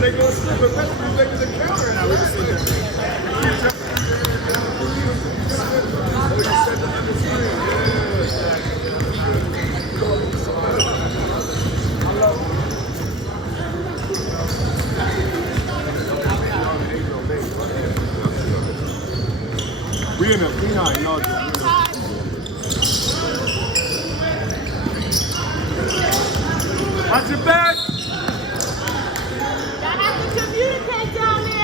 they go slip, but that's making the counter now. We just see that. We in a behind, y'all. Watch your back. Y'all have to communicate down there.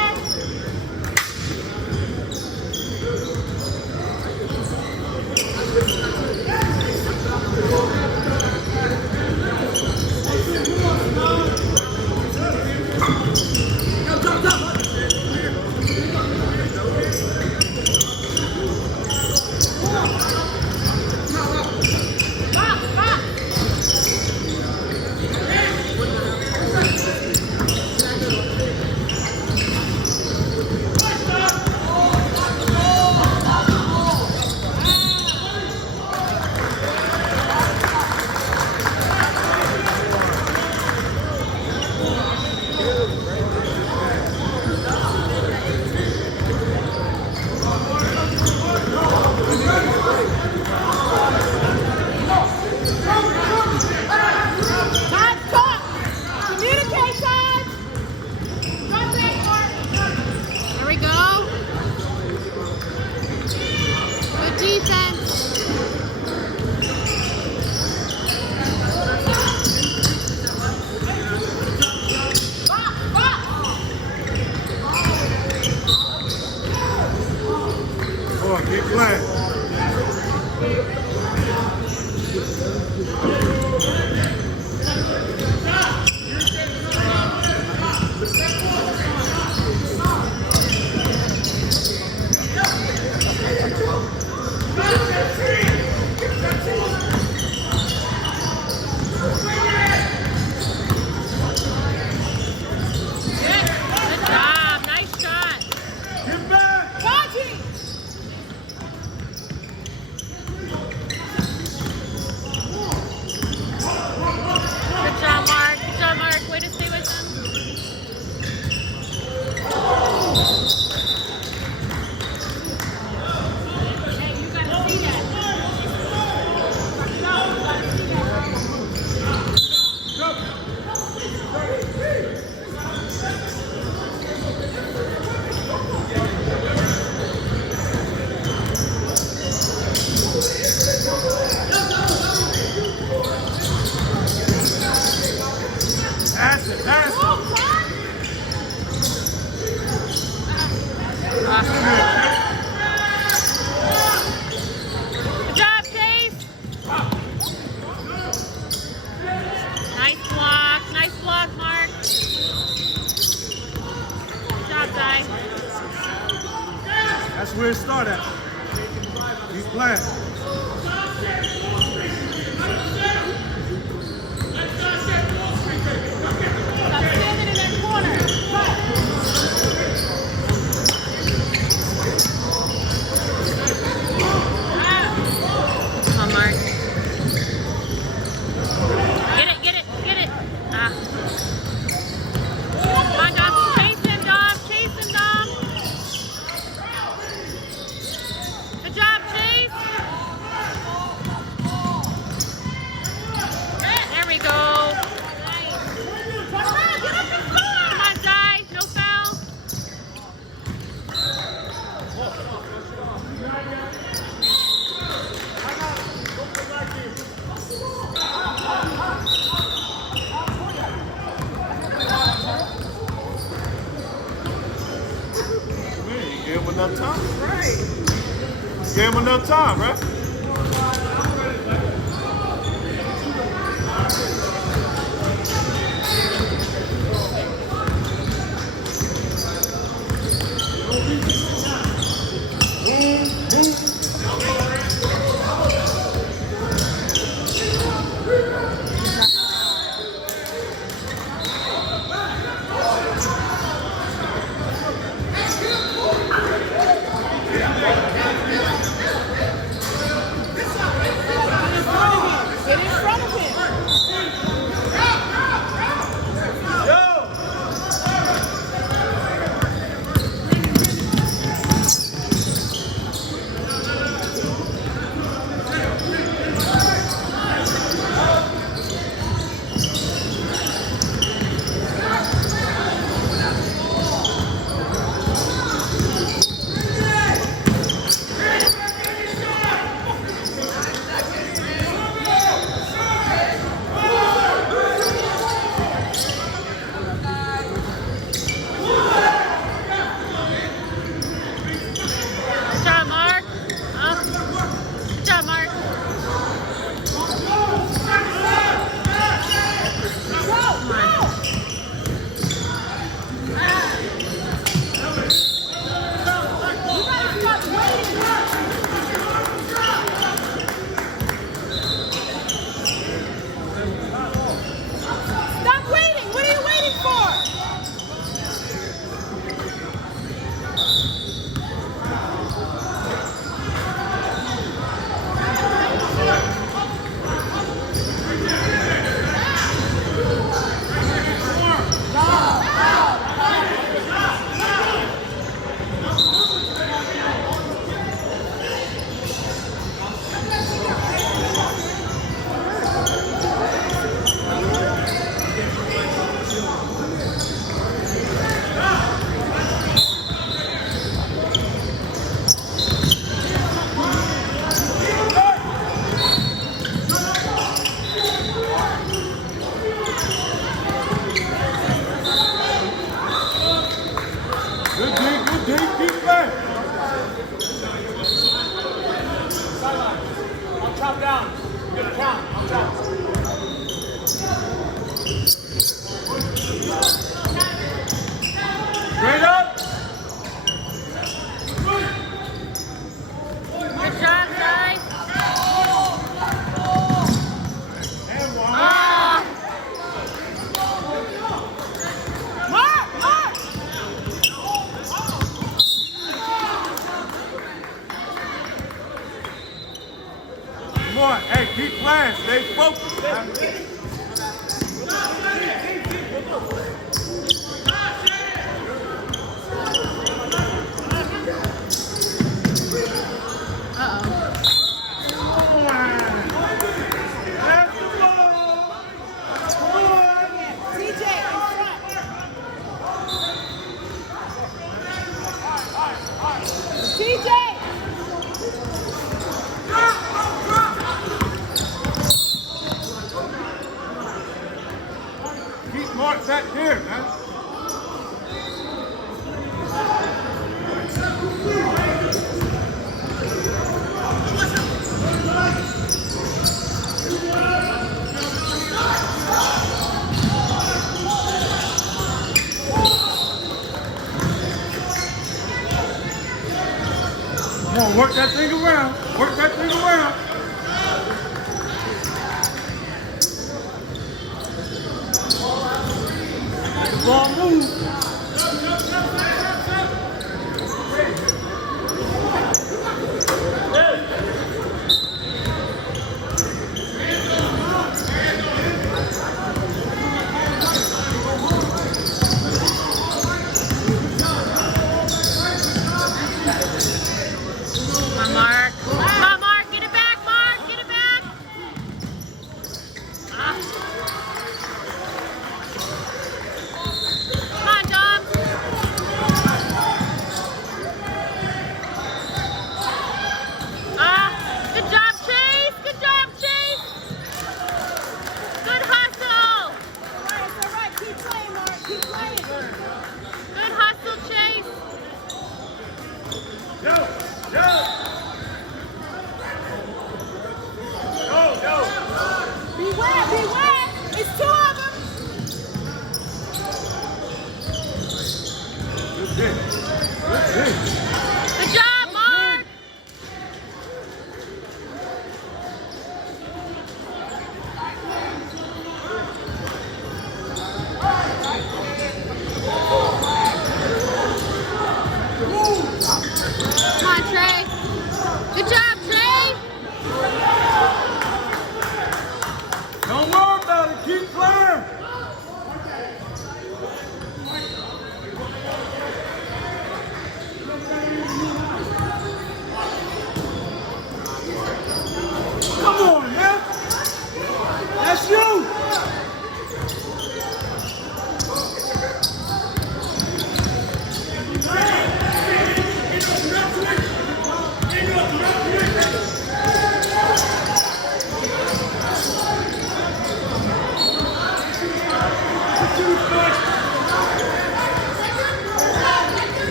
That's where it started at. He's playing. Enough time, right? Gave him enough time, right? Keep playing. Stay focused, man. Keep Mark back here, man. Come on, work that thing around. Work that thing around. Ball move. Beware! It's two of them! Good job, Mark! Come on, Trey. Good job, Trey! Don't worry about it. Keep playing. Come on, man. That's you.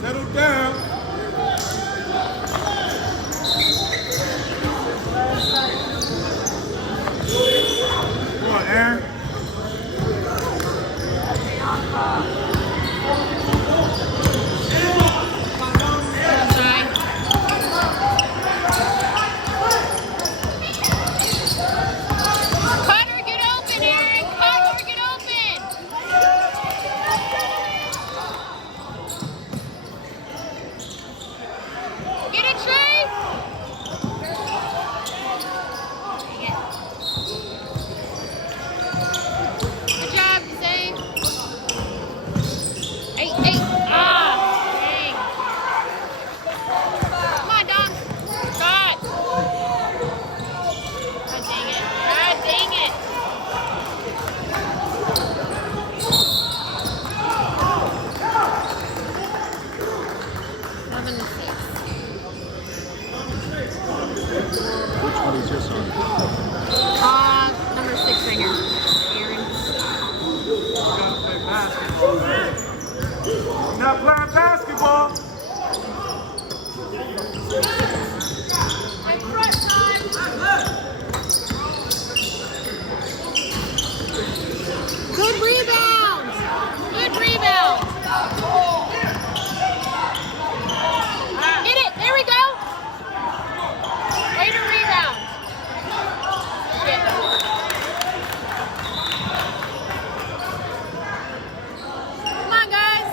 Settle down. Come on, Aaron. Stop playing basketball. Good rebound. Good rebound. Hit it. There we go. Way to rebound. Shit. Come on, guys.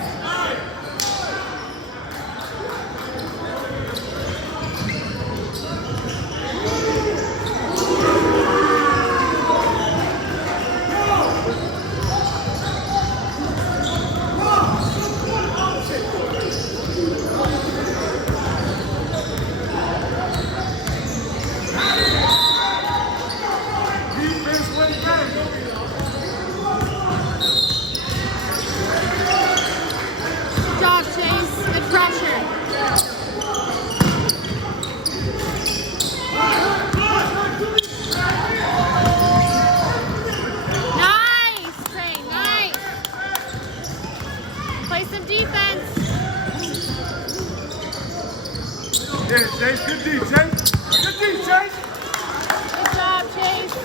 Defense win game. Good job, Chase. Good pressure. Nice, Trey. Nice. Play some defense. Yeah, Chase. Good D, Chase. Good D, Chase. Good job, Chase.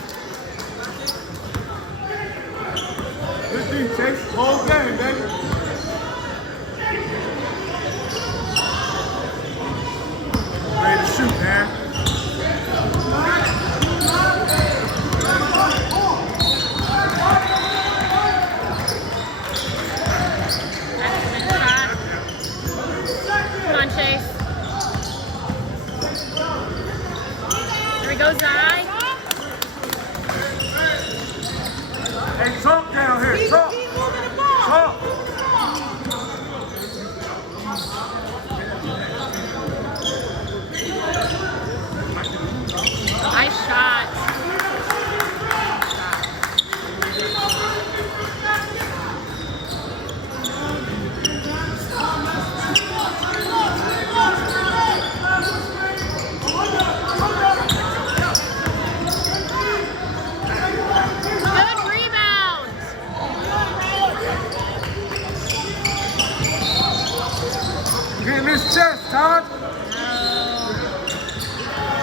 Good D, Chase. Whole game, baby. Ready to shoot, man. Excellent shot. Come on, Chase. There we go, Zai. Hey, talk down here. Talk. Talk. Nice shot. Good rebound. Get in this chest, Todd.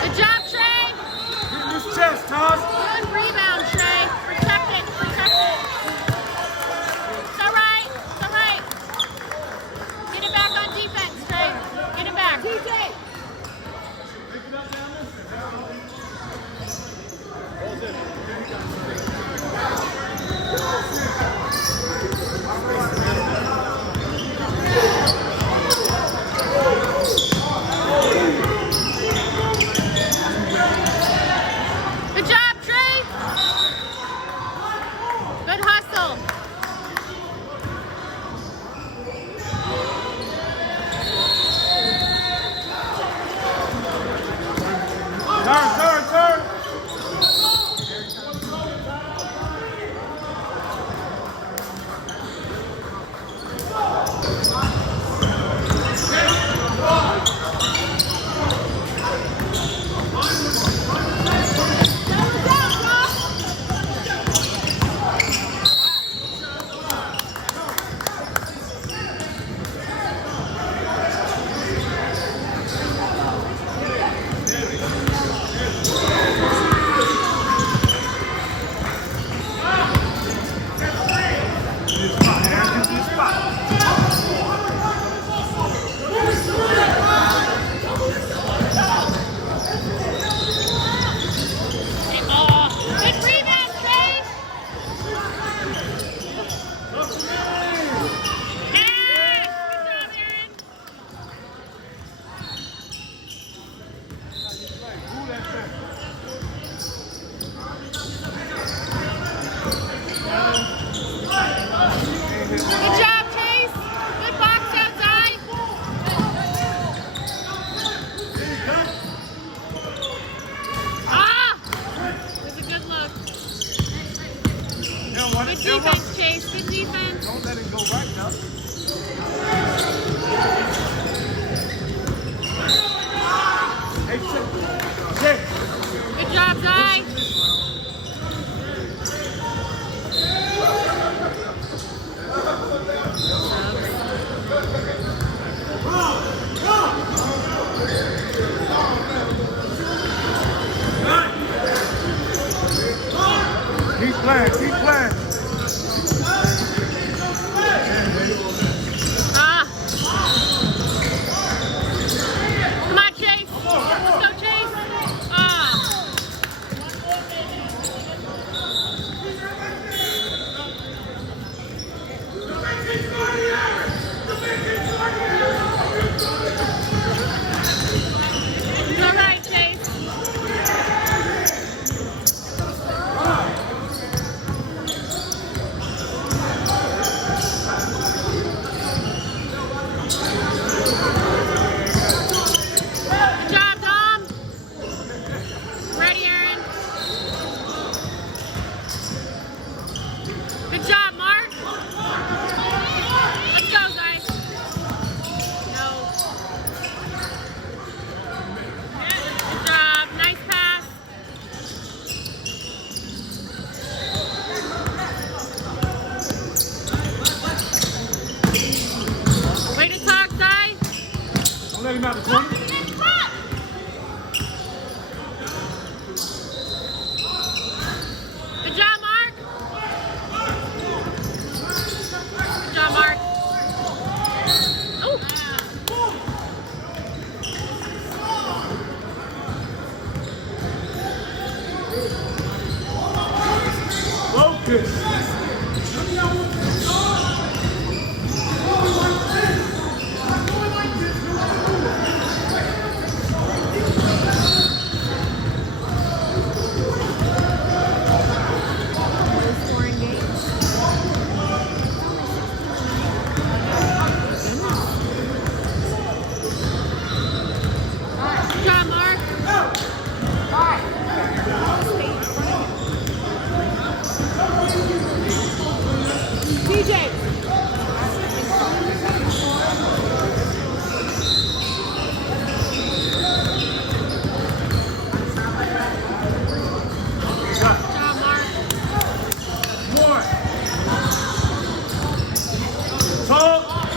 Good job, Trey. Get in this chest, Todd. Good rebound, Trey. Protect it. Protect it. It's all right. It's all right. Get it back on defense, Trey. Get it back. TJ. Good job, Trey. Good hustle. Turn. Good rebound, Trey. Yes. Good job, Aaron. Good job, Chase. Good box outside. Ah! It was a good look. Good defense, Chase. Good defense. Don't let it go right now. Hey, Chase. Good job, Zai. him out the corner. Good job, Mark. Good job, Mark. Oh. Focus. Good job, Mark. TJ. Good job, Mark. More. Talk.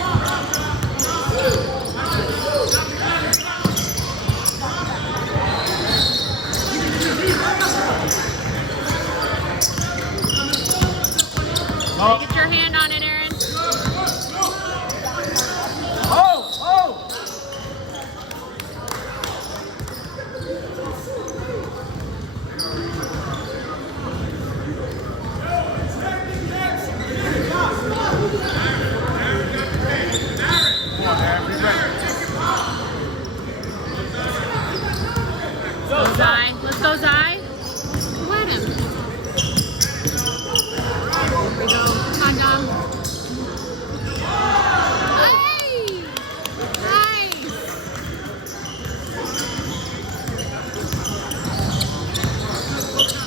Get your hand on it, Aaron. Oh! Go, Zai. Let's go, Zai. Let him. Here we go. Come on, Dom. Hey! Nice.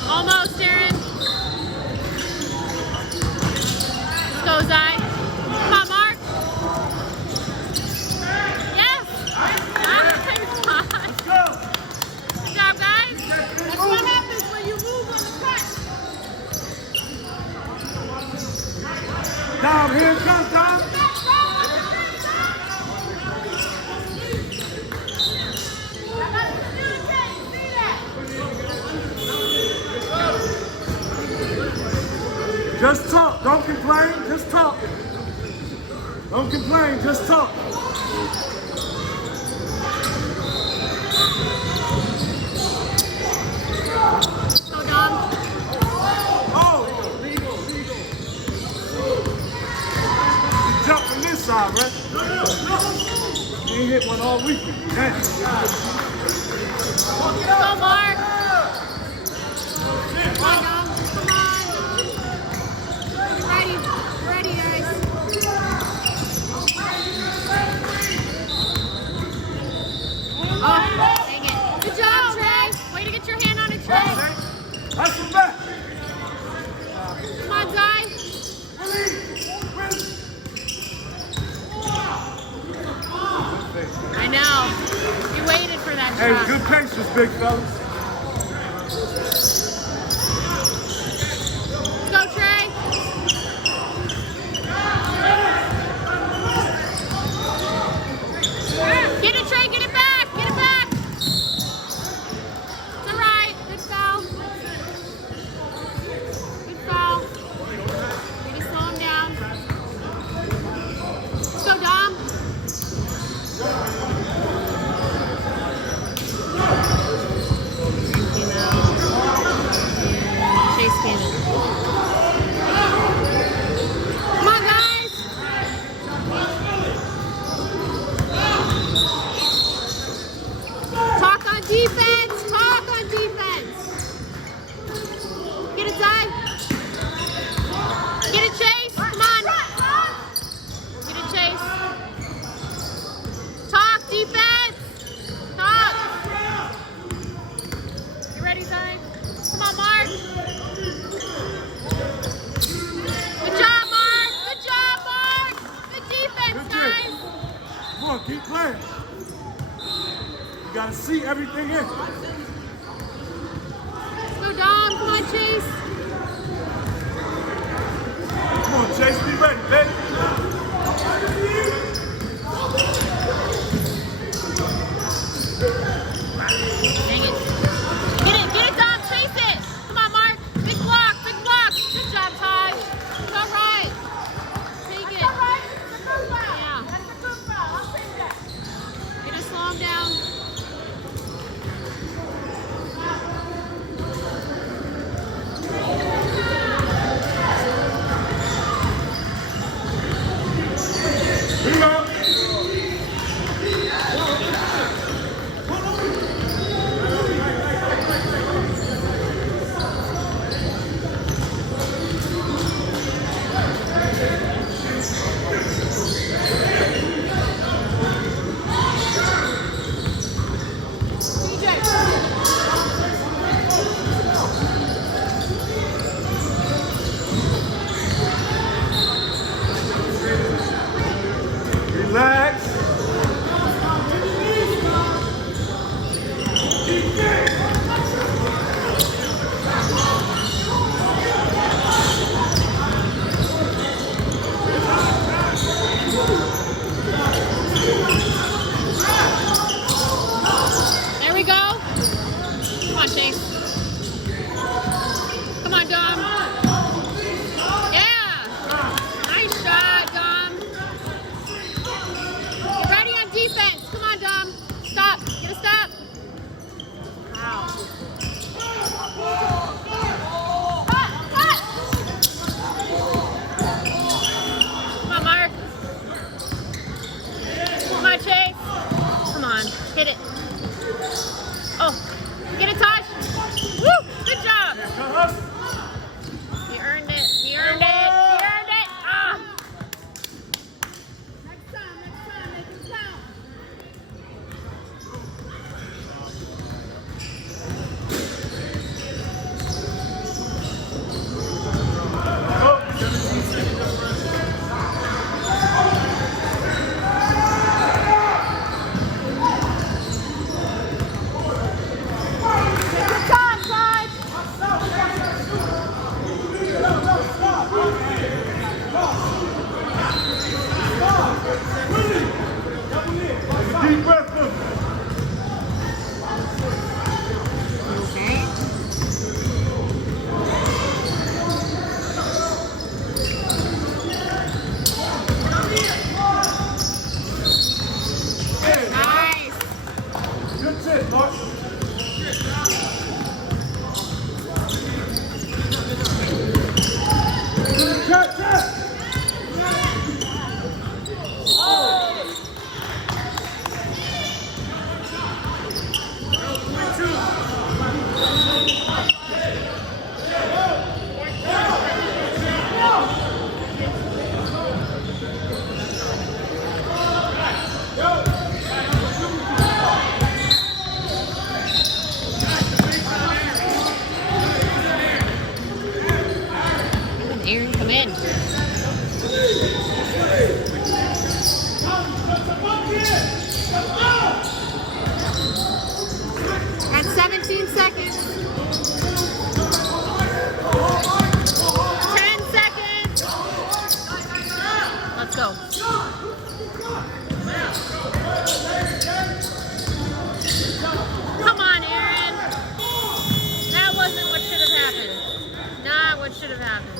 Almost, Aaron. Let's go, Zai. Come on, Mark. Yes! Nice. Good job, guys. That's what happens when you move on the cut. Dom, here it comes, Dom. Just talk. Don't complain. Just talk. Don't complain. Just talk. Go, Dom. Oh! You jumped from this side, right? You ain't hit one all weekend. Damn. Go, Mark. Come on, Dom. Come on, Dom. Ready. Ready, guys. Oh, dang it. Good job, Trey. Way to get your hand on it, Trey. Hustle back. Come on, Zai. I know. You waited for that Hey, shot. good patience, big fellas. Go, Trey. Get it, Trey. Get it back. Get it back. It's all right. Good foul. Good foul. Way to slow him down. Let's go, Dom. Chase came in. Come on, guys. Talk on defense. Talk on defense. Get it, Zai. Get it, Chase. Come on. Get it, Chase. Talk defense. Talk. You ready, Zai? Come on, Mark. Good job, Mark. Good job, Mark. Good defense, Good guys. Come on, keep playing. You gotta see everything in. Go, Dom. Come on, Chase. Come on, Chase, be ready, baby. Come on, Aaron. That wasn't what should have happened. Not what should have happened.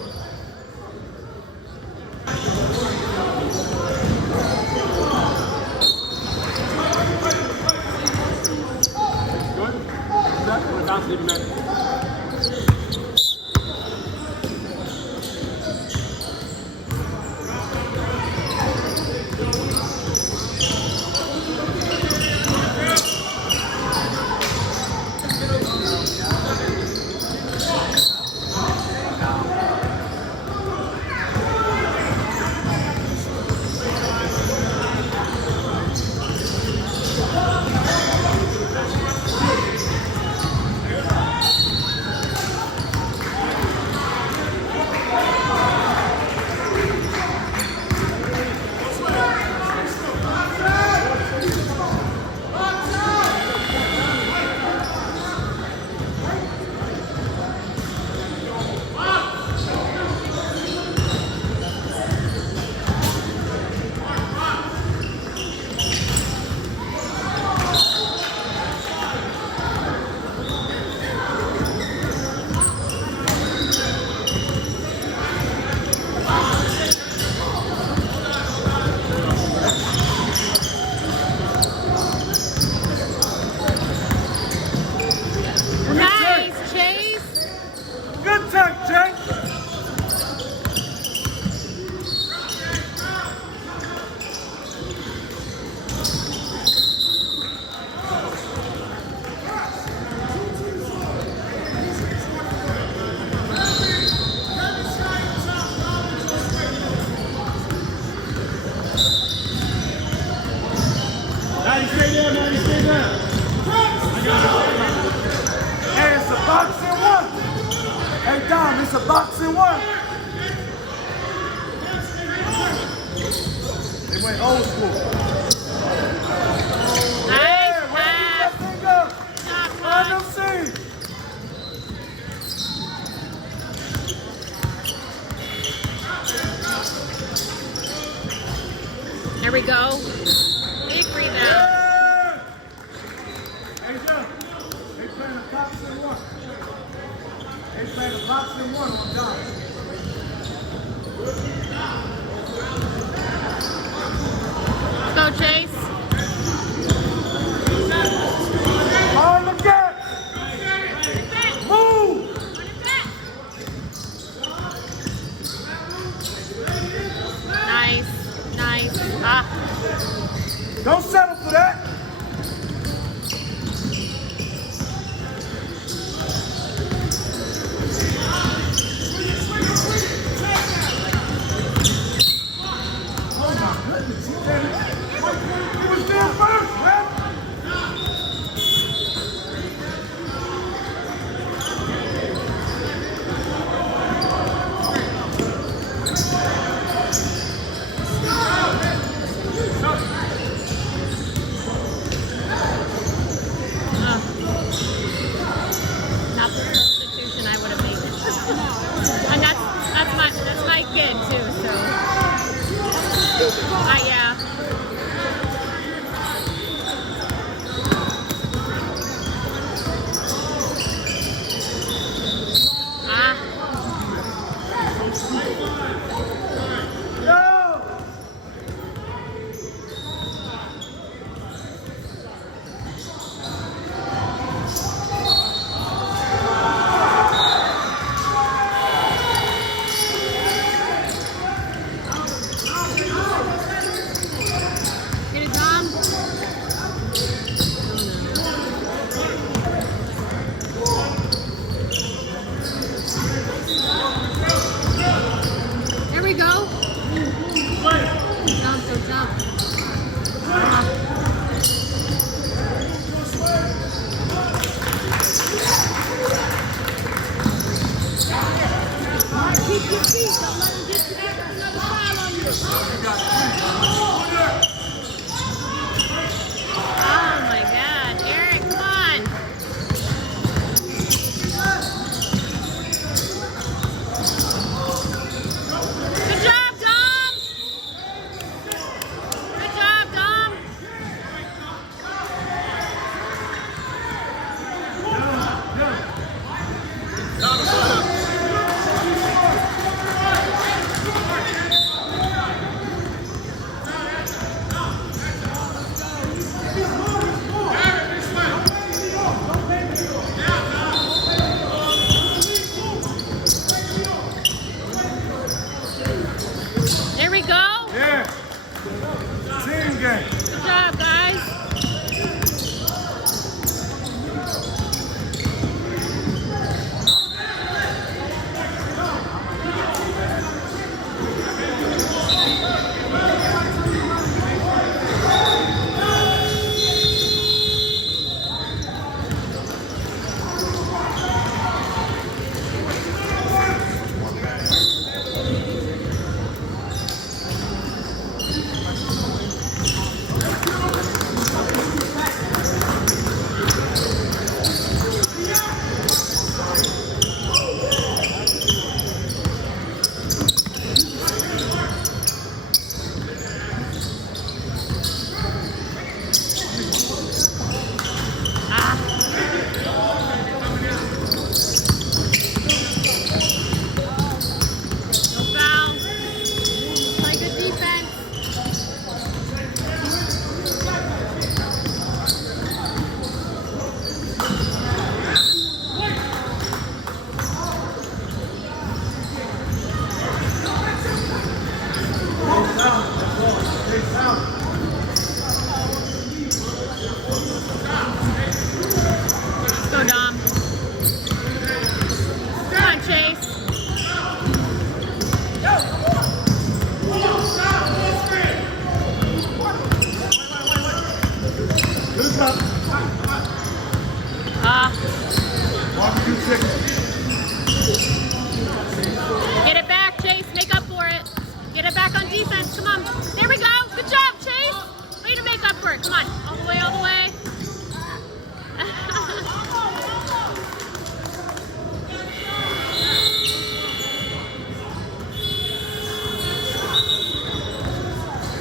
Nice, Chase. Good tech, Jake. Maddie, stay there, Maddie, stay there. Hey, it's a boxing one. Hey, Dom, it's a boxing one. They went old school. Nice Where did that pass. thing go? Stop, Final Mike. scene. There we go. Big rebound. Yeah. Hey, Joe. They playing a boxing one. They playing a boxing one on Dom. Let's go, Chase. On the gap. Move. Nice, nice. Ah, Don't settle for that. He was there first, man. not the substitution I would have made. And that's my kid too. So, yeah. Ah. Yo.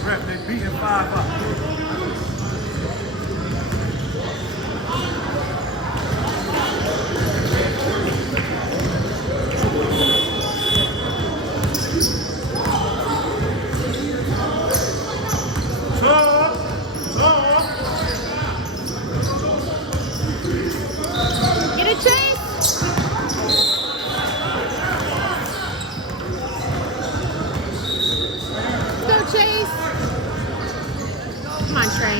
Rep, they beating 5 up. Get it, Chase. Go, Chase. Come on, Trey.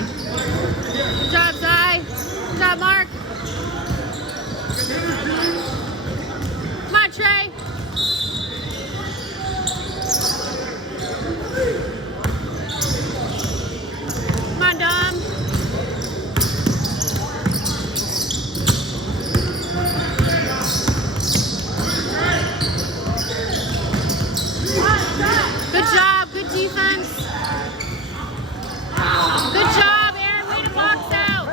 Good job, Guy. Good job, Mark. Come on, Trey. Come on, Dom. Good job, good defense. Good job, Aaron. Way to box out.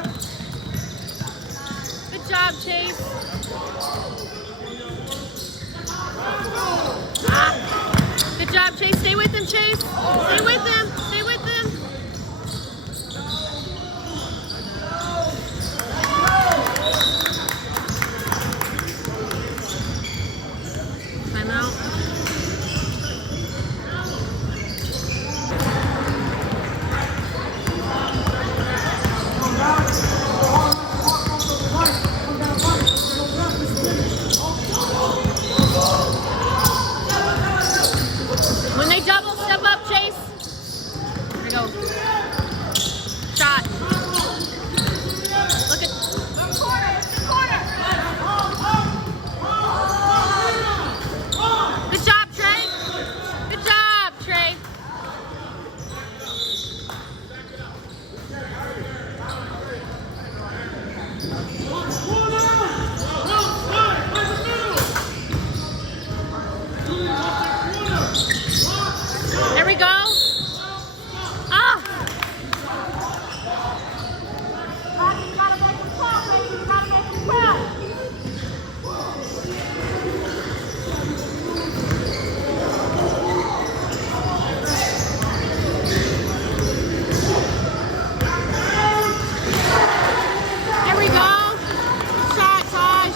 Good job, Chase. Good job, Chase. Stay with him, Chase. Stay with him. Stay with him. Timeout. When they double, step up, Chase. Here we go. Shot. Look at. Corner. Good job, Trey. Good job, Trey. There we go. Ah! There we go. Good shot, Taj.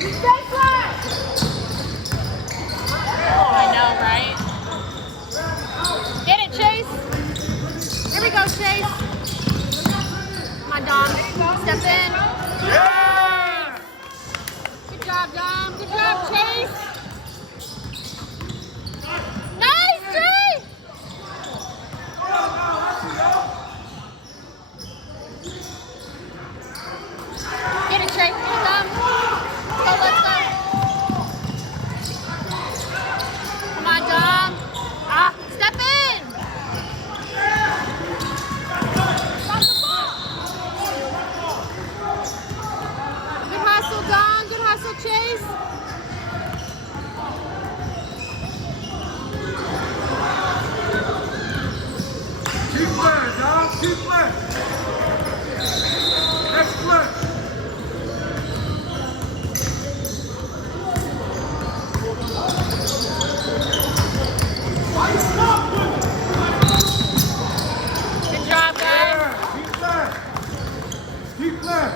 Good job, Taj. I know, right? Get it, Chase. Here we go, Chase. Come on, Dom. Step in. Good job, Dom. Good job, Chase. Nice, Trey. Get it, Trey. Here you come. Let's go. Come on, Dom. Step in. Good hustle, Dom. Good hustle, Chase. Keep playing, dog. Keep playing. Next play. Good job, guys. Keep playing. Keep playing.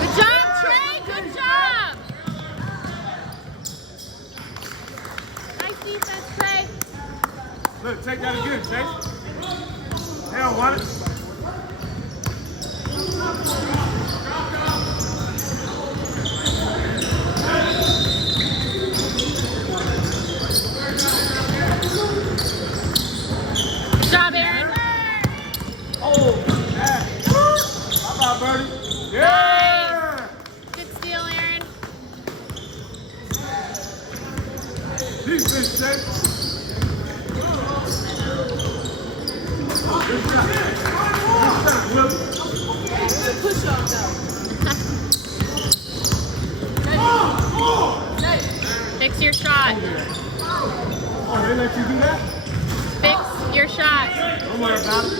Good job, Trey. Good job. Nice defense, Trey. Look, take that again, Chase. They don't want it. Good job, Aaron. Oh, yeah. How about Birdie? Yeah. Good steal, Aaron. Defense, Jay. Good shot. Good shot, Will. Push up though. Fix your shot. Oh, they let you do that? Fix your shot. Don't worry about it.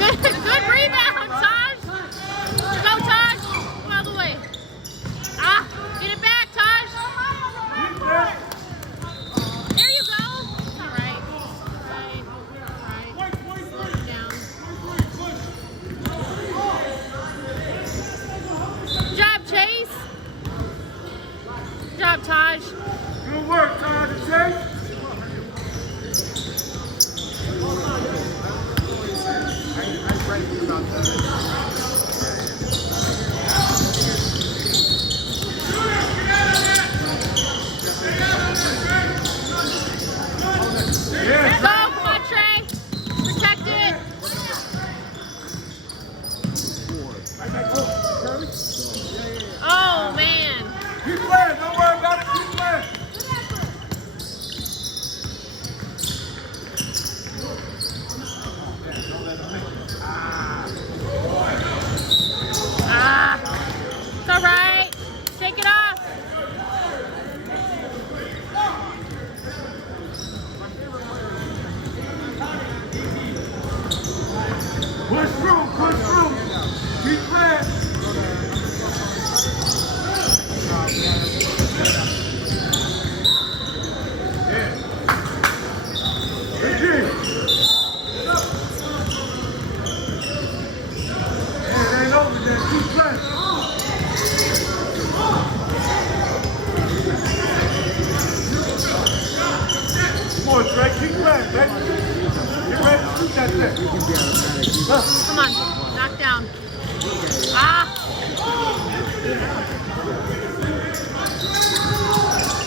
Good rebound, Taj. Go, Taj. Go all the way. Ah, get it back, Taj. There you go. It's all right. All right. Slow it down. Good job, Chase. Good job, Taj. Good work, Taj and Chase. Go, come on, Trey. Protect it. Oh, man. Keep playing. Don't worry about it. Keep playing. Ah, it's all right. Shake it off. Push through. Push through. Keep playing. Yeah. Good deal. Yeah, it ain't over there. Keep playing. Come on, Trey. Keep playing, baby. Get ready to shoot that thing. Come on, knock down. Ah.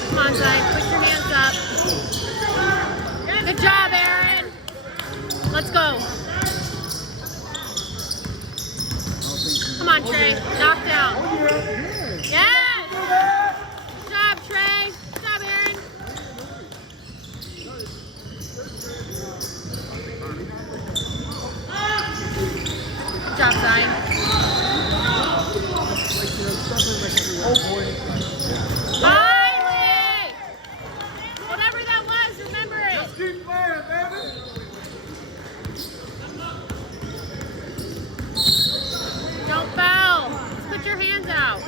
Come on, Zay. Put your hands up. Good job, Aaron. Let's go. Come on, Trey. Knock down. Yes. Good job, Trey. Good job, Aaron. Good job, Zion. Riley! Whatever that was, remember it. Keep playing, baby. Don't foul. Just put your hands out.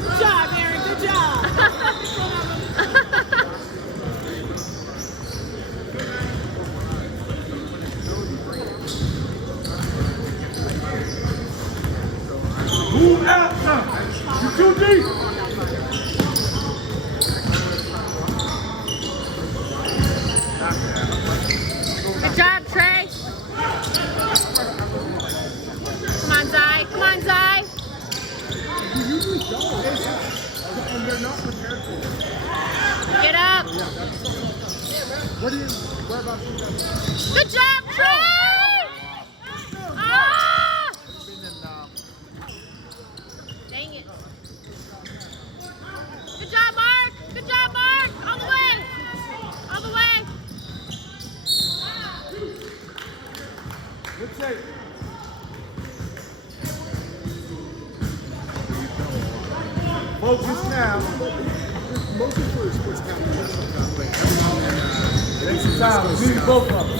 Good job, Aaron. Good job. Move out, son. You're too deep. Good job, Trey. Come on, Zai. Come on, Zai. And they're not prepared for it. Get up. Whereabouts you guys? Good job, Trey. Ah! Dang it. Good job, Mark. Good job, Mark. All the way. All the way. Good take. Focus now. Most of the sports competition that way. Every now and then, Take some time. Leave both of them.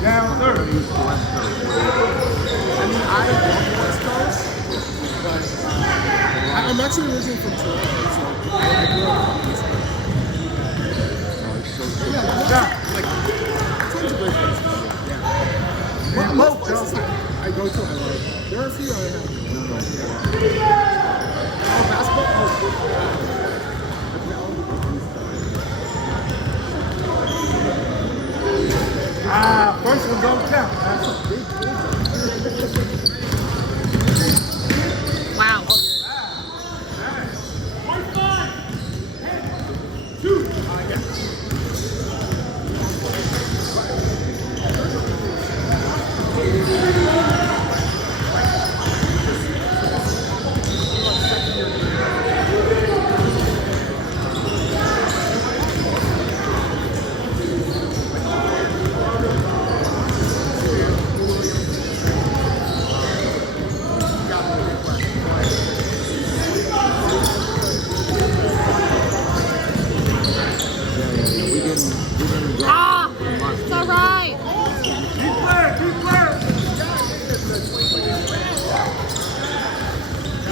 Down 30. I mean, I love the West Coast, but I'm actually originally from Toronto, so I grew up on the East Coast. Yeah, tons of great places. Yeah. But most places I go to, I like. There are a few I have. Oh, basketball? First one don't count. Wow.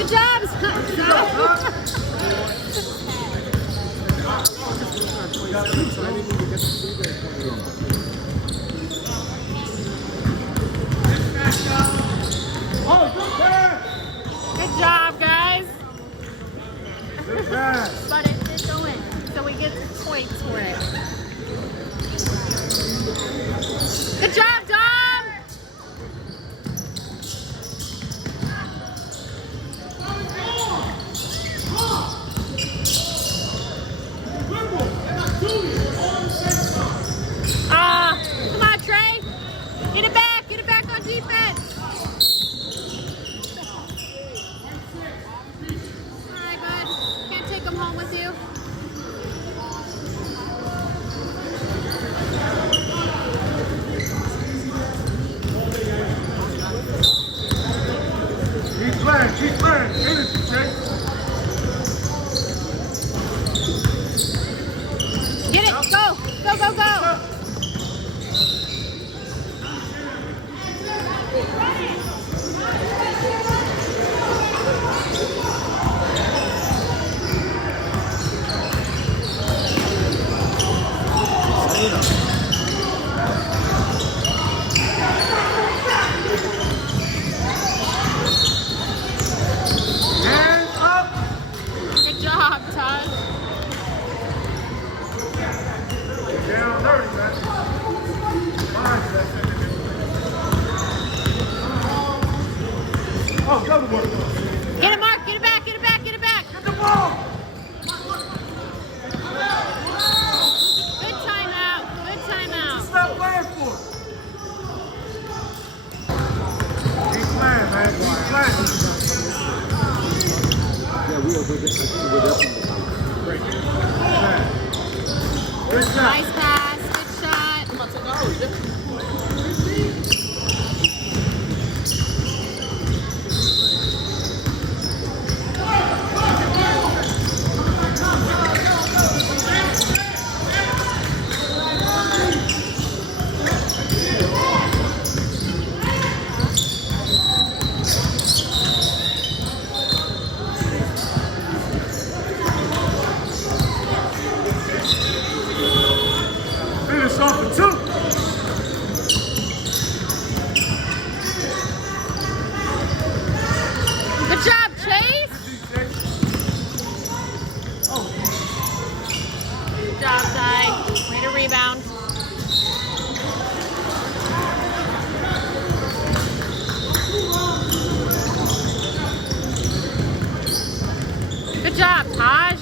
Good job. Oh, good pass. Good job, guys. Good pass. But it did go in, so we get points for it. Good job, Dom. Come on, Trey. Get it back on defense. All right, bud. Can't take them home with you. Keep playing. Energy, Trey. Get it. Go. Hands up. Good job, Todd. Down 30, man. Mindset. Oh, double work. Get it, Mark. Get it back. Get the ball. Good timeout. Stop playing for it. Keep playing, man. Keep playing. Yeah, we're definitely great. Good shot. Nice pass. Good shot. Finish off for 2. Good job, Chase. Good job, Ty. Way to rebound. Good job, Taj.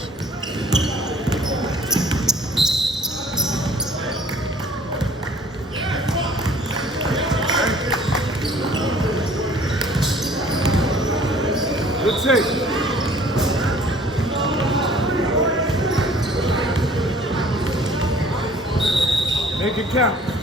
Good take. Make it count.